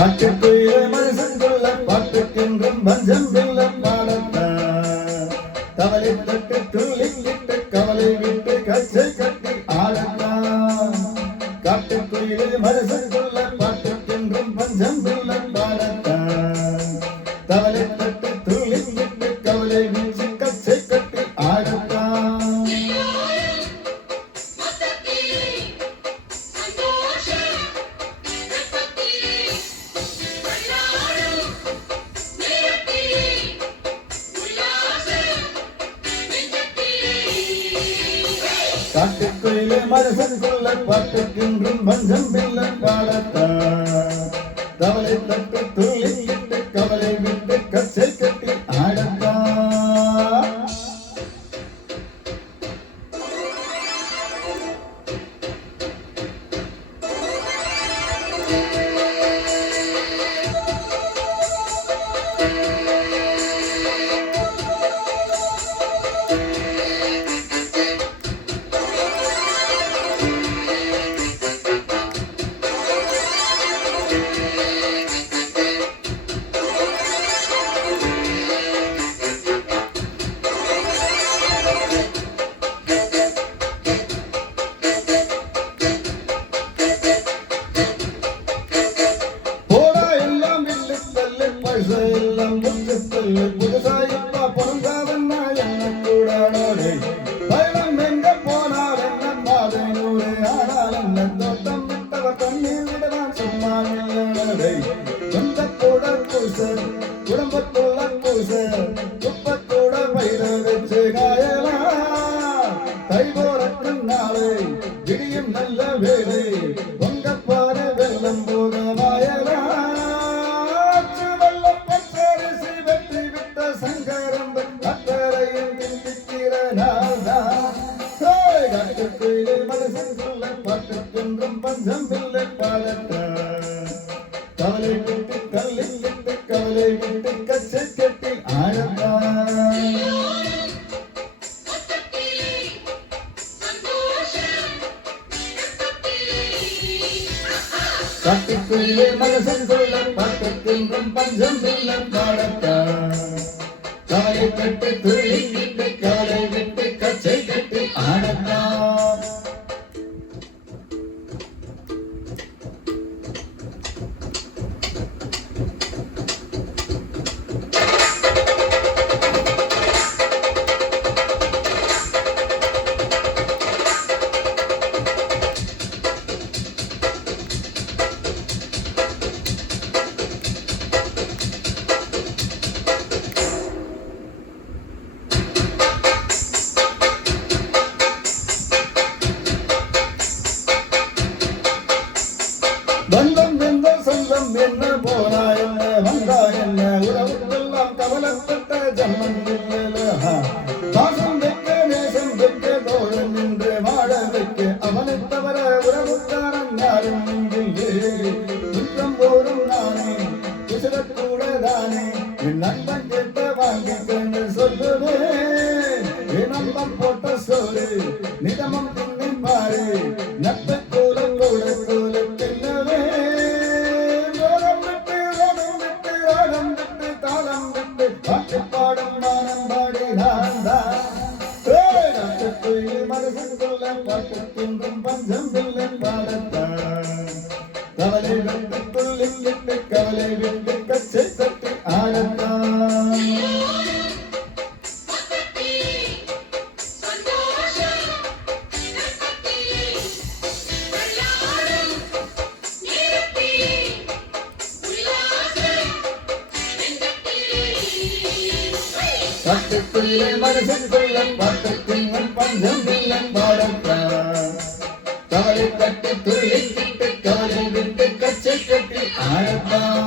காட்டுக்குயில மனுஷன் சொல்ல பாட்டுக்கென்றும் பஞ்சம் இல்ல பாடத்தான் தவளை தட்டு துள்ளிக்கிட்டு கவலை விட்டு கச்சை கட்டி ஆடத்தான் காட்டுக்குயில மனுஷன் சொல்ல பாட்டுக்கென்றும் பஞ்சம் இல்ல பாடத்தான் தவளை தட்டு துள்ளிக்கிட்டு கவலை விட்டு கச்சை கட்டி ஆடத்தான் காட்டுக்குயிலே மனுஷன் சொல்ல பாட்டுக்கென்றும் பஞ்சம் இல்லை பாடத்தான் தவளை தட்டு துள்ளிக்கிட்டு கவலை விட்டு கச்சை கட்டி ஆடத்தான் எல்லாம் புத்தல் புதுசாயிப்பா பொருந்தாதன்னா என்ன கூடாடே பயணம் எங்க போனார் என்ன மாதனூரே ஆனால் என்ன தோட்டம் விட்டவர் தண்ணீர் விடலாம் சும்மா இல்லடே சொந்த கூட பூச குடும்பத்துள்ள பூச குப்பத்தோட பயிர வச்சு காயலாம் தைபோரத்து நாளை விடியும் நல்ல வேலை உங்க பாரு வெள்ளம் போத வாயலாம் மனுஷன் சொல்ல பாட்டுக்கென்றும் பஞ்சம் இல்லை பாடத்தான் கவலை விட்டு கல்லில் விட்டு கவலை விட்டு கச்சை கட்டி ஆடத்தான் காட்டுக்குள்ளே மனுஷன் சொல்ல பாட்டுக்கென்றும் பஞ்சம் இல்லை பாடத்தான் கவலை கட்டு துள்ளி விட்டு கவலை விட்டு கச்சை கட்டி ஆடத்தான் பந்தம் என்ற சொந்தம் என்ன போனா என்ன வந்தா என்ன உறவுக்கெல்லாம் கவலைப்பட்ட ஜன்மம் இல்லையா பாசம் வைக்க நேசம் வைக்க தோழன் என்று வாழ வைக்க அவனை தவிர உறவுக்காரன் யாரும் இங்கில்லே குற்றம் போரும் நானே குசலக்கூட தானே என் நண்பன் கேட்ட வாங்கிக்கொண்டு சொல்லுவேன் என் நம்பம் போட்ட சோறு நிதமம் திண்ணி பாரு நட்பை கூட கூட கூட பாடும் மானம் பாடி மனுஷன் சொல்ல பாட்டுக்கென்றும் பஞ்சம் இல்லை பாடத்தான் கவலை விட்டு துள்ளில் விட்டு கவலை விட்டு கச்சை தட்டி ஆடத்தான் காட்டுக்குள்ளே மனுஷன் சொல்ல பாட்டுக்கென்றும் பஞ்சம் இல்லை பாடத்தான் கவலை கட்டி துள்ளி விட்டு கவலை விட்டு கச்சை கட்டி ஆடத்தான்